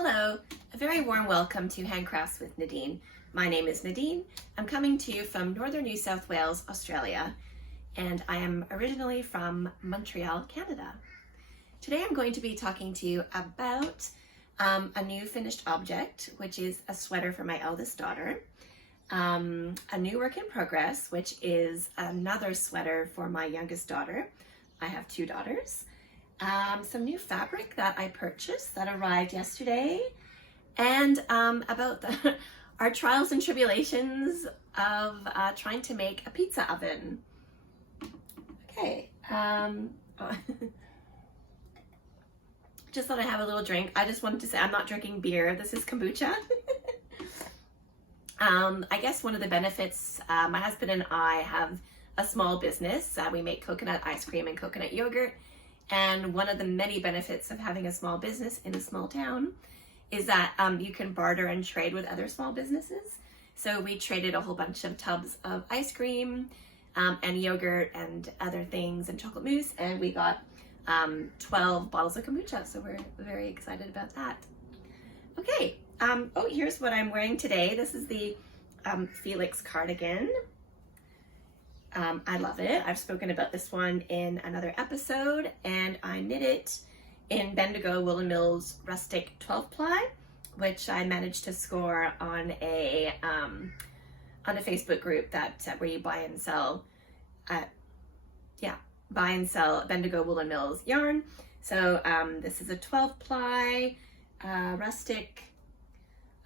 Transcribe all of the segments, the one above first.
Hello, a very warm welcome to Handcrafts with Nadine. My name is Nadine. I'm coming to you from northern New South Wales, Australia, and I am originally from Montreal, Canada. Today I'm going to be talking to you about a new finished object, which is a sweater for my eldest daughter, a new work in progress, which is another sweater for my youngest daughter. I have two daughters. Some new fabric that I purchased that arrived yesterday, and about our trials and tribulations of trying to make a pizza oven. Okay, just thought I'd have a little drink. I just wanted to say I'm not drinking beer. This is kombucha. I guess one of the benefits, my husband and I have a small business. We make coconut ice cream and coconut yogurt. And one of the many benefits of having a small business in a small town is that you can barter and trade with other small businesses. So we traded a whole bunch of tubs of ice cream and yogurt and other things and chocolate mousse, and we got 12 bottles of kombucha. So we're very excited about that. Okay, oh, here's what I'm wearing today. This is the Felix Cardigan. I love it. I've spoken about this one in another episode, and I knit it in Bendigo Woolen Mills Rustic 12 ply, which I managed to score on a Facebook group that where you buy and sell Bendigo Woolen Mills yarn. So this is a 12 ply rustic.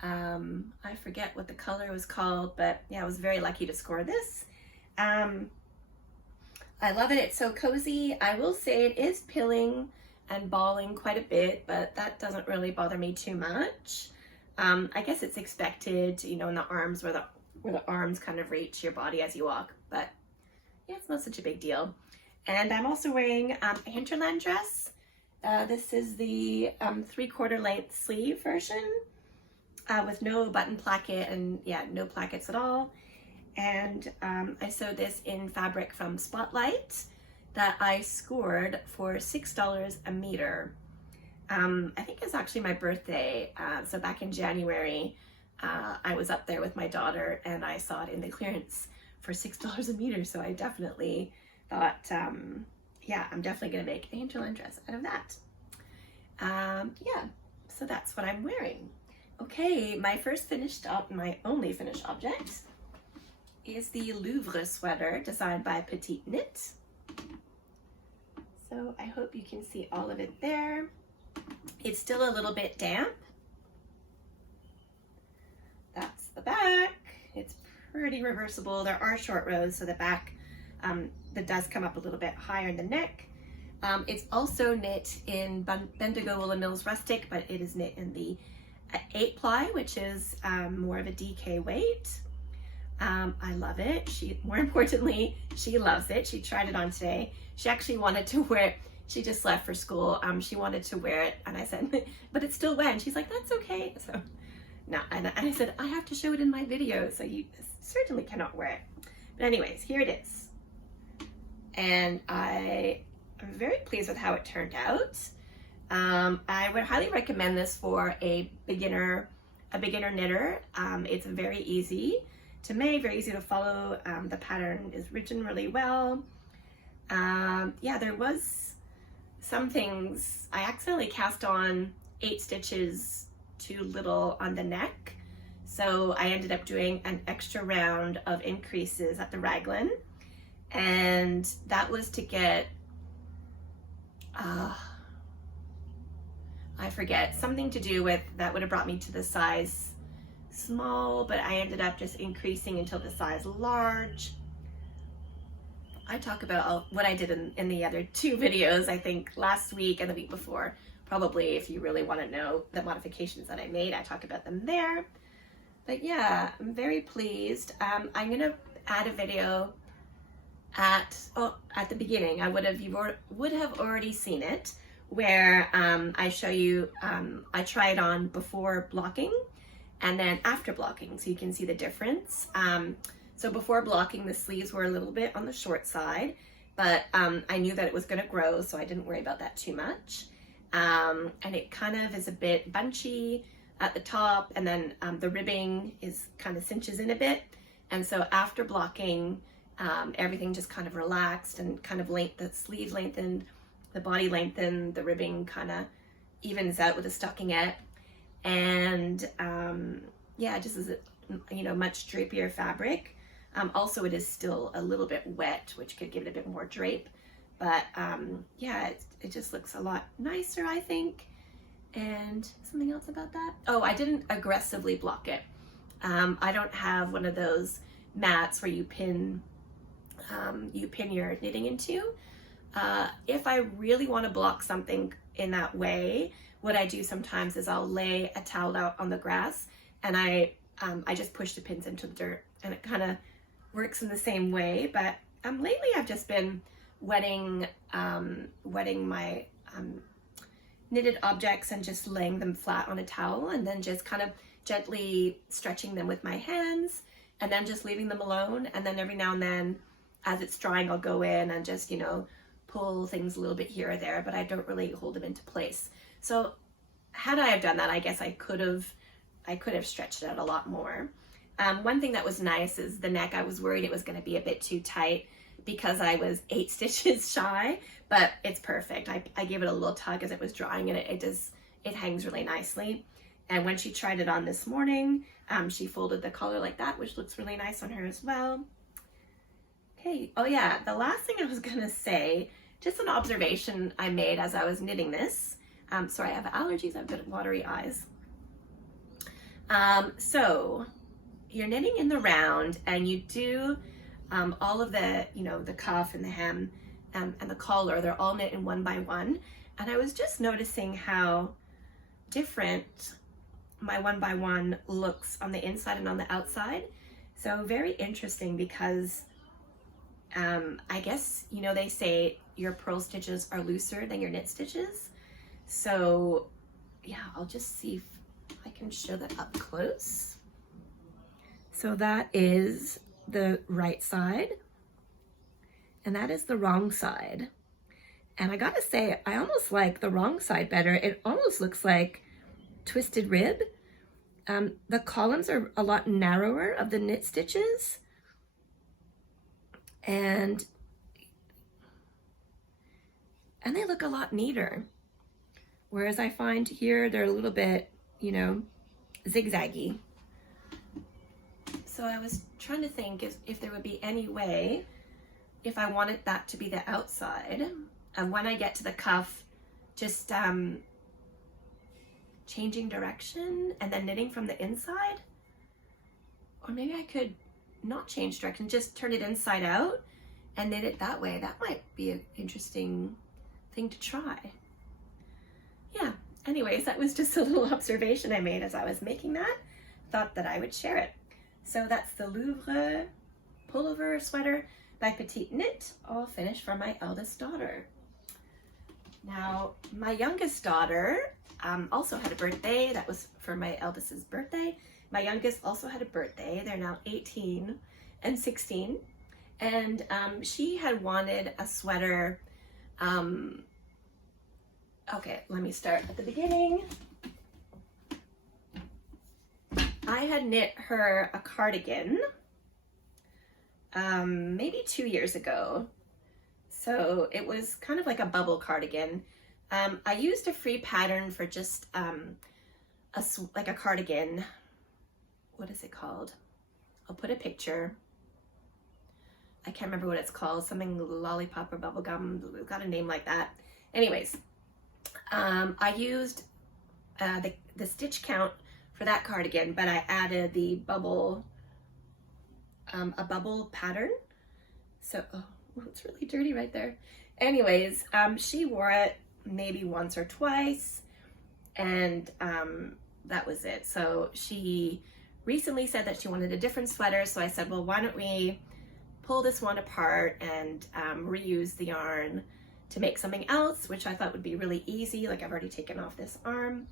I forget what the color was called, but yeah, I was very lucky to score this. I love it. It's so cozy. I will say it is pilling and balling quite a bit, but that doesn't really bother me too much. I guess it's expected, you know, in the arms where the arms kind of reach your body as you walk, but yeah, it's not such a big deal. And I'm also wearing a Hinterland dress. This is the 3/4 length sleeve version with no button placket and yeah, no plackets at all. And I sewed this in fabric from Spotlight that I scored for $6 a meter. I think it's actually my birthday. So back in January, I was up there with my daughter and I saw it in the clearance for $6 a meter. So I definitely thought, yeah, I'm definitely gonna make a Hinterland dress out of that. Yeah, so that's what I'm wearing. Okay, my only finished object is the Louvre sweater designed by Petite Knit. So I hope you can see all of it there. It's still a little bit damp. That's the back. It's pretty reversible. There are short rows, so the back that does come up a little bit higher in the neck. It's also knit in Bendigo Woolen Mills Rustic, but it is knit in the 8 ply, which is more of a DK weight. I love it. More importantly, she loves it. She tried it on today. She actually wanted to wear it. She just left for school. She wanted to wear it, and I said, but it's still wet. And she's like, that's okay. So, no, and I said, I have to show it in my video, so you certainly cannot wear it. But anyways, here it is. And I am very pleased with how it turned out. I would highly recommend this for a beginner knitter. It's very easy to make, very easy to follow. The pattern is written really well. Yeah, there was some things, I accidentally cast on 8 stitches too little on the neck. So I ended up doing an extra round of increases at the raglan. And that was to get, I forget, something to do with, that would have brought me to the size small, but I ended up just increasing until the size large. I talk about what I did in the other 2 videos, I think last week and the week before. Probably if you really want to know the modifications that I made, I talk about them there. But yeah, I'm very pleased. I'm gonna add a video at the beginning. You would have already seen it, where I show you, I try it on before blocking and then after blocking, so you can see the difference. So before blocking, the sleeves were a little bit on the short side, but I knew that it was gonna grow, so I didn't worry about that too much. and it kind of is a bit bunchy at the top, and then the ribbing is kind of cinches in a bit. And so after blocking, everything just kind of relaxed and kind of the sleeve lengthened, the body lengthened, the ribbing kind of evens out with the stockinette. And yeah, just as a much drapier fabric. Also, it is still a little bit wet, which could give it a bit more drape. But yeah, it just looks a lot nicer, I think. And something else about that? Oh, I didn't aggressively block it. I don't have one of those mats where you pin your knitting into. If I really want to block something in that way, what I do sometimes is I'll lay a towel out on the grass, and I just push the pins into the dirt, and it kind of works in the same way. But lately I've just been wetting my knitted objects and just laying them flat on a towel, and then just kind of gently stretching them with my hands, and then just leaving them alone. And then every now and then, as it's drying, I'll go in and just, pull things a little bit here or there, but I don't really hold them into place. So had I have done that, I guess I could have stretched it out a lot more. One thing that was nice is the neck. I was worried it was going to be a bit too tight because I was 8 stitches shy, but it's perfect. I gave it a little tug as it was drying, and it hangs really nicely. And when she tried it on this morning, she folded the collar like that, which looks really nice on her as well. Okay, oh yeah, the last thing I was gonna say, just an observation I made as I was knitting this. Sorry, I have allergies, I've got watery eyes. So you're knitting in the round, and you do all of the, the cuff and the hem and the collar, they're all knit in one by one. And I was just noticing how different my one by one looks on the inside and on the outside. So very interesting, because I guess, they say your purl stitches are looser than your knit stitches. So yeah, I'll just see if I can show that up close. So that is the right side, and that is the wrong side. And I gotta say, I almost like the wrong side better. It almost looks like twisted rib. The columns are a lot narrower of the knit stitches, and they look a lot neater. Whereas I find here they're a little bit, zigzaggy. So I was trying to think if there would be any way, if I wanted that to be the outside, and when I get to the cuff, just changing direction and then knitting from the inside. Or maybe I could not change direction, just turn it inside out and knit it that way. That might be an interesting thing to try. Yeah, anyways, that was just a little observation I made as I was making that. Thought that I would share it. So that's the Louvre pullover sweater by Petite Knit, all finished for my eldest daughter. Now, my youngest daughter also had a birthday. That was for my eldest's birthday. My youngest also had a birthday. They're now 18 and 16. And she had wanted a sweater. Okay, let me start at the beginning. I had knit her a cardigan maybe 2 years ago. So it was kind of like a bubble cardigan. I used a free pattern for just like a cardigan. What is it called? I'll put a picture. I can't remember what it's called. Something lollipop or bubblegum. It's got a name like that. Anyways, I used the stitch count for that cardigan, but I added the bubble, a bubble pattern. So, oh, it's really dirty right there. Anyways, she wore it maybe once or twice, and that was it. So she recently said that she wanted a different sweater, so I said, well, why don't we pull this one apart and reuse the yarn to make something else, which I thought would be really easy. Like, I've already taken off this arm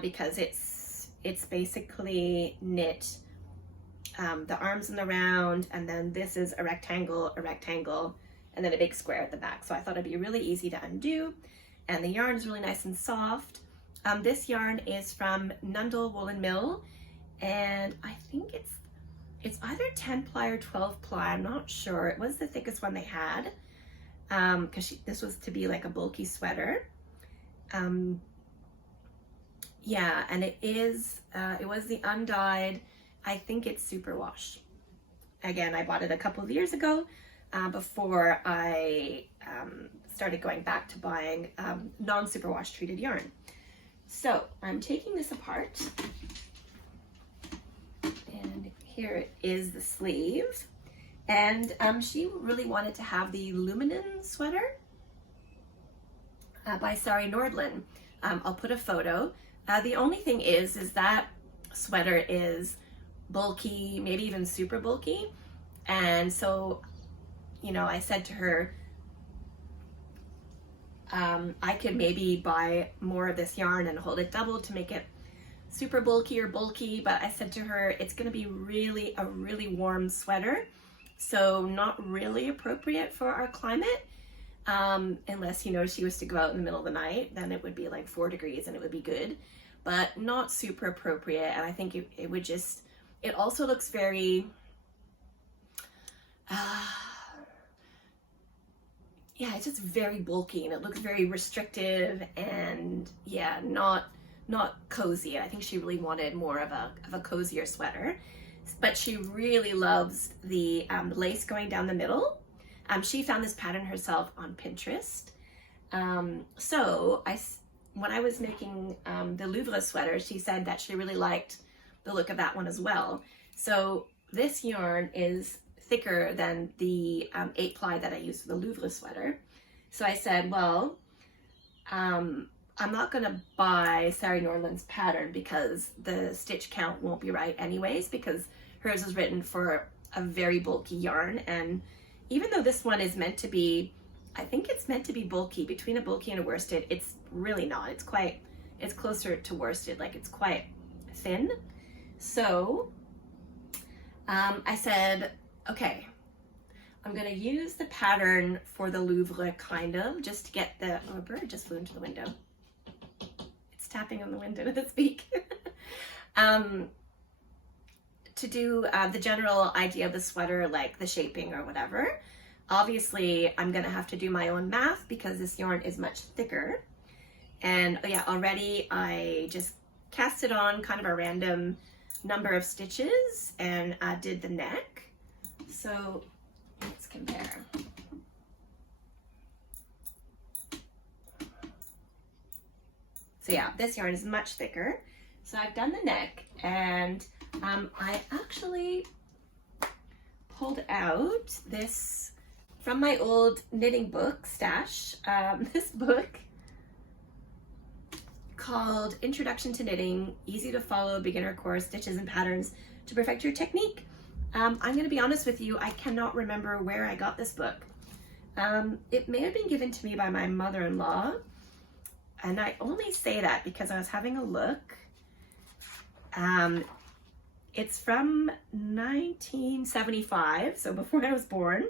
because it's basically knit the arms in the round, and then this is a rectangle, and then a big square at the back. So I thought it'd be really easy to undo. and the yarn is really nice and soft. This yarn is from Nundle Woolen Mill, and I think it's either 10 ply or 12 ply, I'm not sure. It was the thickest one they had, because this was to be like a bulky sweater. Yeah, and it was the undyed. I think it's superwash. Again, I bought it a couple of years ago, before I started going back to buying non-superwash treated yarn. So I'm taking this apart, and here is the sleeve. And she really wanted to have the Luminen Sweater by Sari Nordlund. I'll put a photo. The only thing is that sweater is bulky, maybe even super bulky. And so, you know, I said to her, I could maybe buy more of this yarn and hold it double to make it super bulky or bulky, but I said to her, it's gonna be a really warm sweater, so not really appropriate for our climate, unless, you know, she was to go out in the middle of the night, then it would be like 4 degrees and it would be good, but not super appropriate. And I think it would just, it also looks very, yeah, it's just very bulky and it looks very restrictive and yeah, not cozy. I think she really wanted more of a cozier sweater, but she really loves the lace going down the middle. She found this pattern herself on Pinterest. So when I was making the Louvre sweater, she said that she really liked the look of that one as well. So this yarn is thicker than the 8 ply that I used for the Louvre sweater. So I said, well, I'm not gonna buy Sari Nordlund's pattern because the stitch count won't be right anyways, because hers is written for a very bulky yarn. And even though this one is meant to be, I think it's meant to be bulky, between a bulky and a worsted, it's really not. It's closer to worsted, like it's quite thin. So I said, okay, I'm gonna use the pattern for the Louvre kind of, just to get the, oh, a bird just flew into the window. It's tapping on the window with its beak. To do the general idea of the sweater, like the shaping or whatever. Obviously, I'm gonna have to do my own math because this yarn is much thicker. And yeah, already I just cast it on kind of a random number of stitches and did the neck. So let's compare. So yeah, this yarn is much thicker. So I've done the neck, and I actually pulled out this from my old knitting book stash, this book called Introduction to Knitting, Easy to Follow Beginner Course, Stitches and Patterns to Perfect Your Technique. I'm going to be honest with you, I cannot remember where I got this book. It may have been given to me by my mother-in-law, and I only say that because I was having a look. It's from 1975, so before I was born.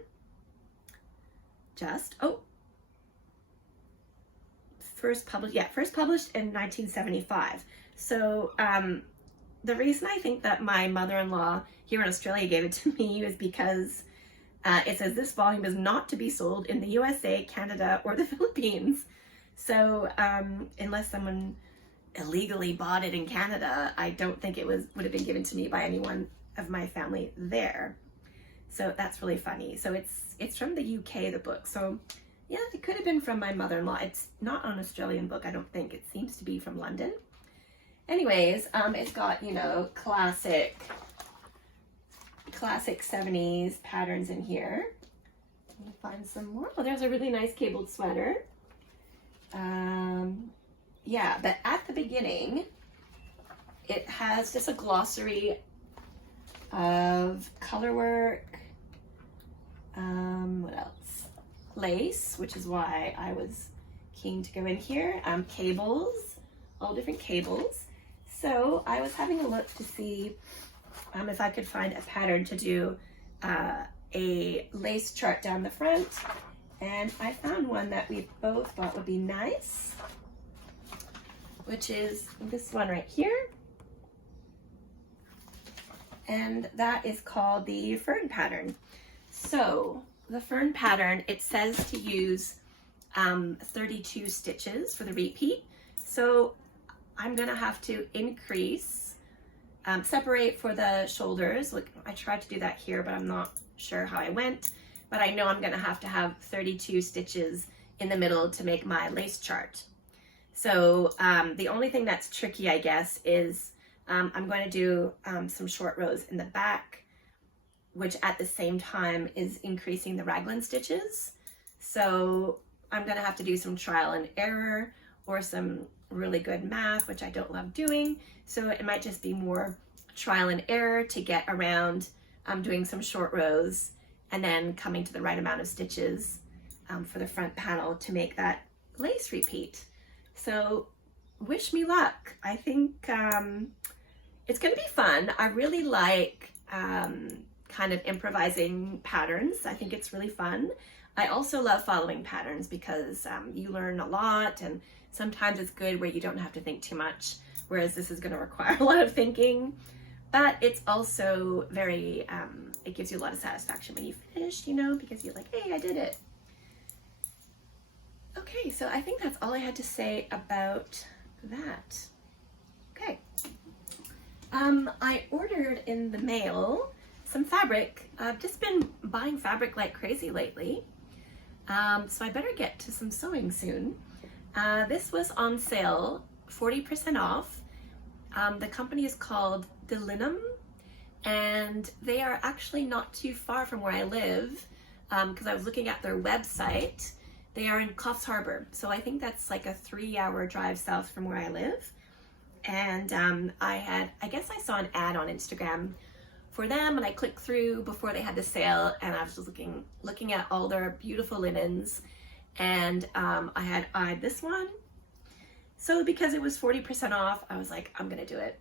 First published in 1975. So the reason I think that my mother-in-law here in Australia gave it to me is because it says this volume is not to be sold in the USA, Canada, or the Philippines. So unless someone illegally bought it in Canada, I don't think it would have been given to me by anyone of my family there. So that's really funny. So it's from the UK, the book. So yeah, it could have been from my mother-in-law. It's not an Australian book, I don't think. It seems to be from London. Anyways, it's got, you know, classic 70s patterns in here. Let me find some more. Oh, there's a really nice cabled sweater. Yeah, but at the beginning, it has just a glossary of color work. What else? Lace, which is why I was keen to go in here. Cables, all different cables. So I was having a look to see if I could find a pattern to do a lace chart down the front And I found one that we both thought would be nice, which is this one right here. And that is called the fern pattern. So the fern pattern, it says to use 32 stitches for the repeat. So I'm gonna have to increase, separate for the shoulders. Look, I tried to do that here, but I'm not sure how I went. But I know I'm gonna have to have 32 stitches in the middle to make my lace chart. So the only thing that's tricky, I guess, is I'm going to do some short rows in the back, which at the same time is increasing the raglan stitches. So I'm going to have to do some trial and error or some really good math, which I don't love doing. So it might just be more trial and error to get around doing some short rows and then coming to the right amount of stitches for the front panel to make that lace repeat. So wish me luck. I think it's going to be fun. I really like kind of improvising patterns. I think it's really fun. I also love following patterns because you learn a lot, and sometimes it's good where you don't have to think too much, whereas this is going to require a lot of thinking. But it's also very, it gives you a lot of satisfaction when you finish, you know, because you're like, hey, I did it. Okay, so I think that's all I had to say about that. Okay. I ordered in the mail some fabric. I've just been buying fabric like crazy lately. So I better get to some sewing soon. This was on sale, 40% off. The company is called Linum, and they are actually not too far from where I live, because I was looking at their website. They are in Coffs Harbour, so I think that's like a 3-hour drive south from where I live. And I guess I saw an ad on Instagram for them, and I clicked through before they had the sale, and I was just looking at all their beautiful linens, and I had eyed this one. So because it was 40% off, I was like, I'm gonna do it.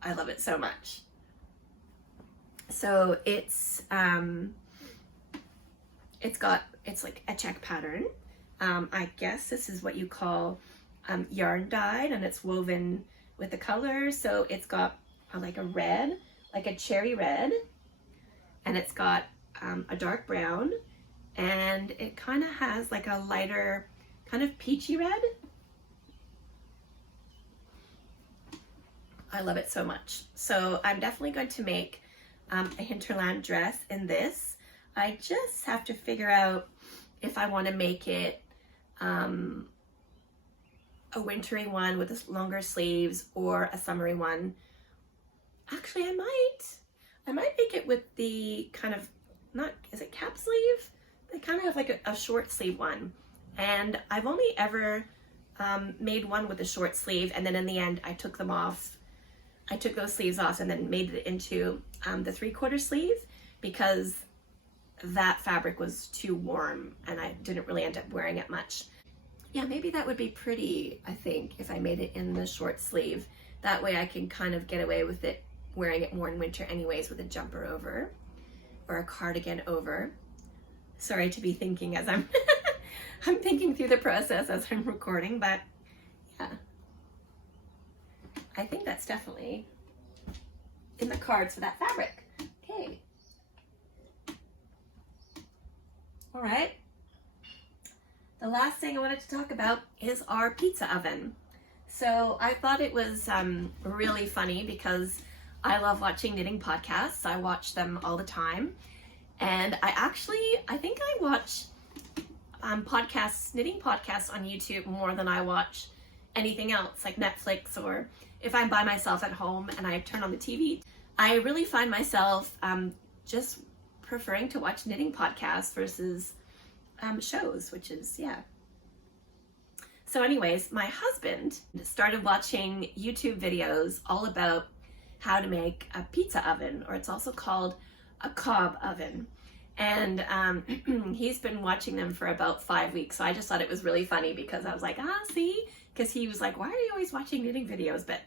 I love it so much. So it's like a check pattern. I guess this is what you call yarn dyed, and it's woven with the colors. So it's got like a red, like a cherry red, and it's got a dark brown, and it kind of has like a lighter kind of peachy red. I love it so much. So I'm definitely going to make a hinterland dress in this. I just have to figure out if I want to make it a wintry one with longer sleeves or a summery one. Actually, I might make it with the kind of, is it cap sleeve? They kind of have like a short sleeve one. And I've only ever made one with a short sleeve, and then in the end I took them off. I took those sleeves off and then made it into the 3/4 sleeve because that fabric was too warm and I didn't really end up wearing it much. Yeah, maybe that would be pretty, I think, if I made it in the short sleeve. That way I can kind of get away with it, wearing it more in winter anyways, with a jumper over or a cardigan over. Sorry to be thinking as I'm I'm thinking through the process as I'm recording, but yeah. I think that's definitely in the cards for that fabric. Okay. All right. The last thing I wanted to talk about is our pizza oven. So I thought it was really funny because I love watching knitting podcasts. I watch them all the time. And I think I watch knitting podcasts on YouTube more than I watch anything else, like Netflix, or if I'm by myself at home and I turn on the TV. I really find myself just preferring to watch knitting podcasts versus shows, which is, yeah. So anyways, my husband started watching YouTube videos all about how to make a pizza oven, or it's also called a cob oven. And he's been watching them for about 5 weeks. So I just thought it was really funny because I was like, see? Because he was like, why are you always watching knitting videos? But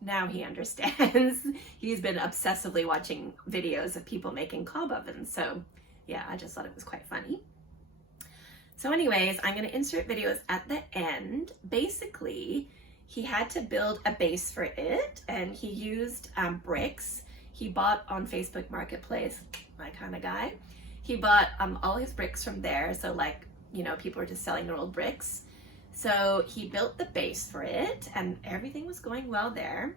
now he understands. He's been obsessively watching videos of people making cob ovens. So yeah, I just thought it was quite funny. So anyways, I'm going to insert videos at the end. Basically, he had to build a base for it, and he used bricks. He bought on Facebook Marketplace, my kind of guy. He bought all his bricks from there. So like, you know, people were just selling their old bricks. So he built the base for it, and everything was going well there.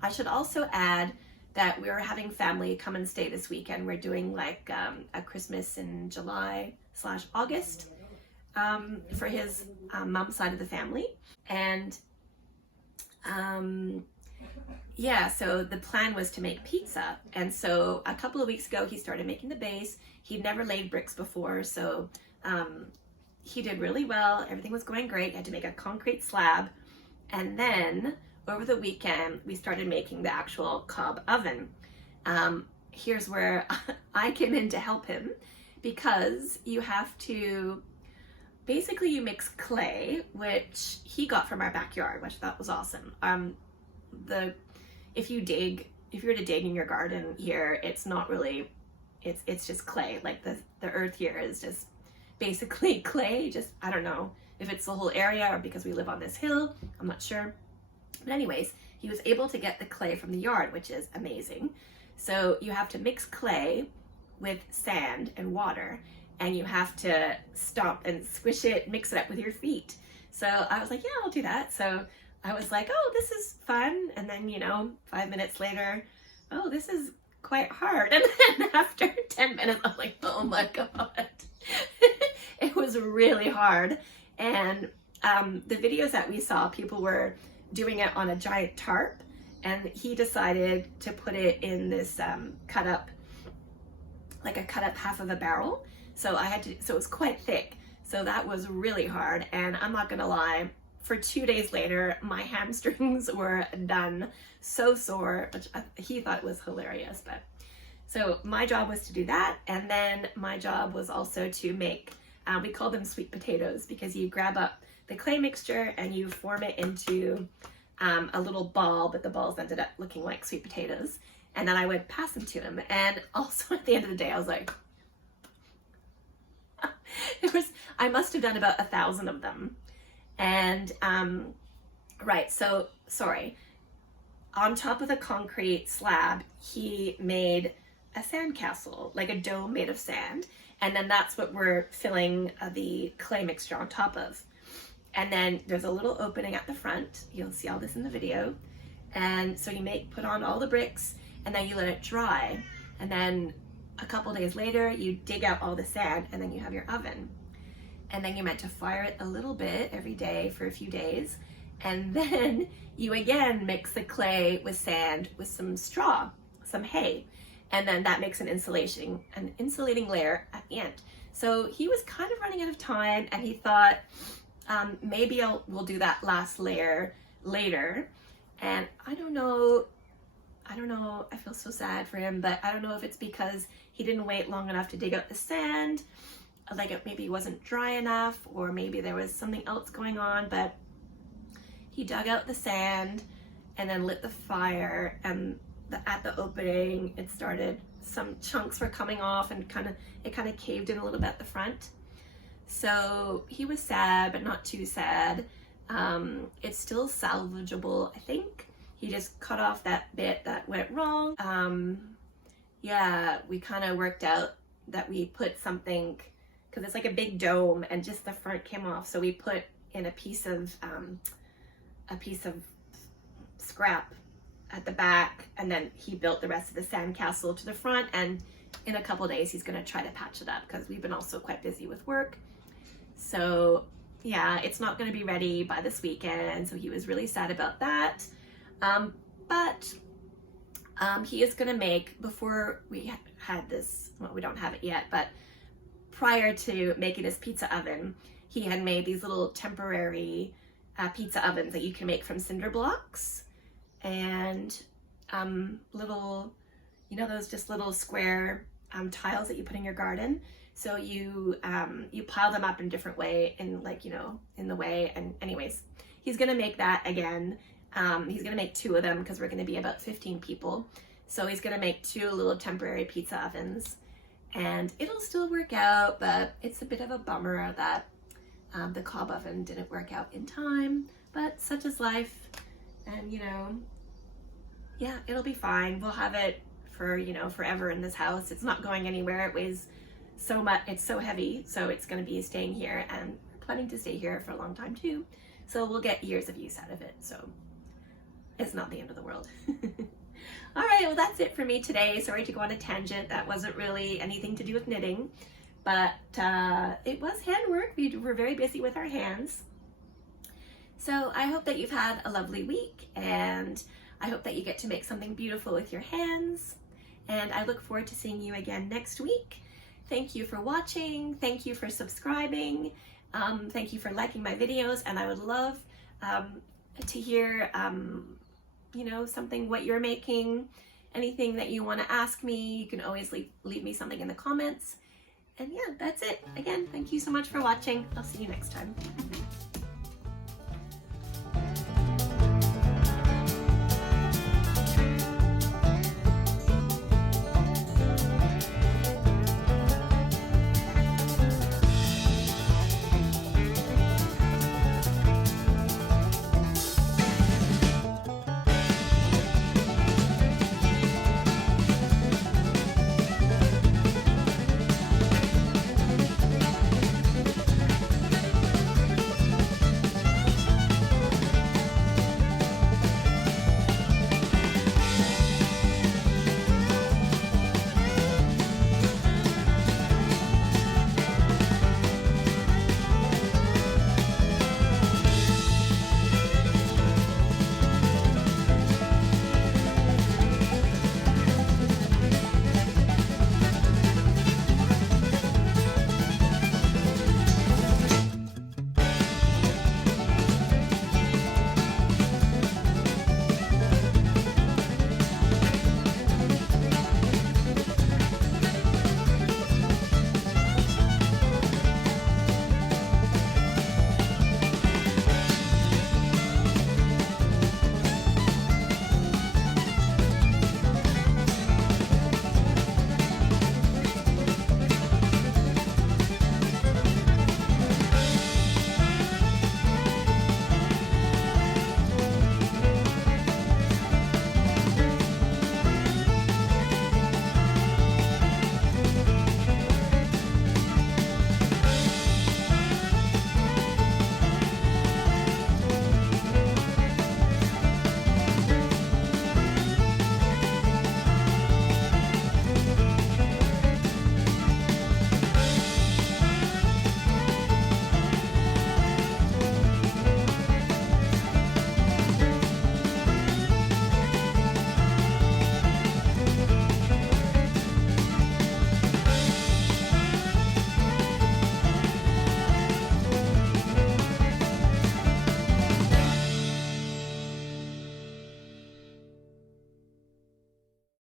I should also add that we were having family come and stay this weekend. We're doing like a Christmas in July/August for his mom's side of the family. And yeah, so the plan was to make pizza. And so a couple of weeks ago, he started making the base. He'd never laid bricks before, so he did really well. Everything was going great. He had to make a concrete slab. And then over the weekend, we started making the actual cob oven. Here's where I came in to help him, because you have to, basically you mix clay, which he got from our backyard, which I thought was awesome. If you were to dig in your garden here, it's not really, it's just clay. Like the earth here is just basically clay. Just, I don't know if it's the whole area or because we live on this hill, I'm not sure. But anyways, he was able to get the clay from the yard, which is amazing. So you have to mix clay with sand and water, and you have to stomp and squish it, mix it up with your feet. So I was like, yeah, I'll do that. So I was like, oh, this is fun. And then, you know, 5 minutes later, oh, this is quite hard. And then after 10 minutes, I'm like, oh my God. It was really hard. And the videos that we saw, people were doing it on a giant tarp, and he decided to put it in this cut up half of a barrel. So so it was quite thick. So that was really hard. And I'm not gonna lie, for 2 days later, my hamstrings were done, so sore, which he thought was hilarious. But so my job was to do that. And then my job was also to make, we call them sweet potatoes, because you grab up the clay mixture and you form it into a little ball, but the balls ended up looking like sweet potatoes. And then I would pass them to him. And also at the end of the day, I was like, I must have done about 1,000 of them. And right, so sorry. On top of the concrete slab, he made a sandcastle, like a dome made of sand. And then that's what we're filling the clay mixture on top of. And then there's a little opening at the front. You'll see all this in the video. And so you put on all the bricks, and then you let it dry. And then a couple days later, you dig out all the sand, and then you have your oven. And then you're meant to fire it a little bit every day for a few days. And then you again mix the clay with sand with some straw, some hay. And then that makes an insulating layer at the end. So he was kind of running out of time, and he thought, maybe we'll do that last layer later. And I don't know, I feel so sad for him, but I don't know if it's because he didn't wait long enough to dig out the sand, like it maybe wasn't dry enough, or maybe there was something else going on. But he dug out the sand and then lit the fire, and at the opening it started, some chunks were coming off, and it kind of caved in a little bit at the front. So he was sad, but not too sad. It's still salvageable, I think. He just cut off that bit that went wrong. Yeah, we kind of worked out that we put something, because it's like a big dome and just the front came off. So we put in a piece of scrap at the back, and then he built the rest of the sandcastle to the front. And in a couple days, he's gonna try to patch it up, because we've been also quite busy with work. So yeah, it's not gonna be ready by this weekend. So he was really sad about that. But he is gonna make, before we had this, well, we don't have it yet, but prior to making his pizza oven, he had made these little temporary pizza ovens that you can make from cinder blocks, and little, you know, those just little square tiles that you put in your garden. So you pile them up in different way, in like, you know, in the way. And anyways, he's gonna make that again. He's gonna make 2 of them, because we're gonna be about 15 people. So he's gonna make 2 little temporary pizza ovens. and it'll still work out, but it's a bit of a bummer that the cob oven didn't work out in time, but such is life. And you know, yeah, it'll be fine. We'll have it for, you know, forever in this house. It's not going anywhere. It weighs so much, it's so heavy, so it's going to be staying here, and we're planning to stay here for a long time too, so we'll get years of use out of it, so it's not the end of the world. All right, well, that's it for me today. Sorry to go on a tangent. That wasn't really anything to do with knitting, but it was handwork. We were very busy with our hands. So I hope that you've had a lovely week, and I hope that you get to make something beautiful with your hands, and I look forward to seeing you again next week. Thank you for watching. Thank you for subscribing. Thank you for liking my videos, and I would love to hear you know, what you're making, anything that you want to ask me. You can always leave me something in the comments. And yeah, that's it. Again, thank you so much for watching. I'll see you next time.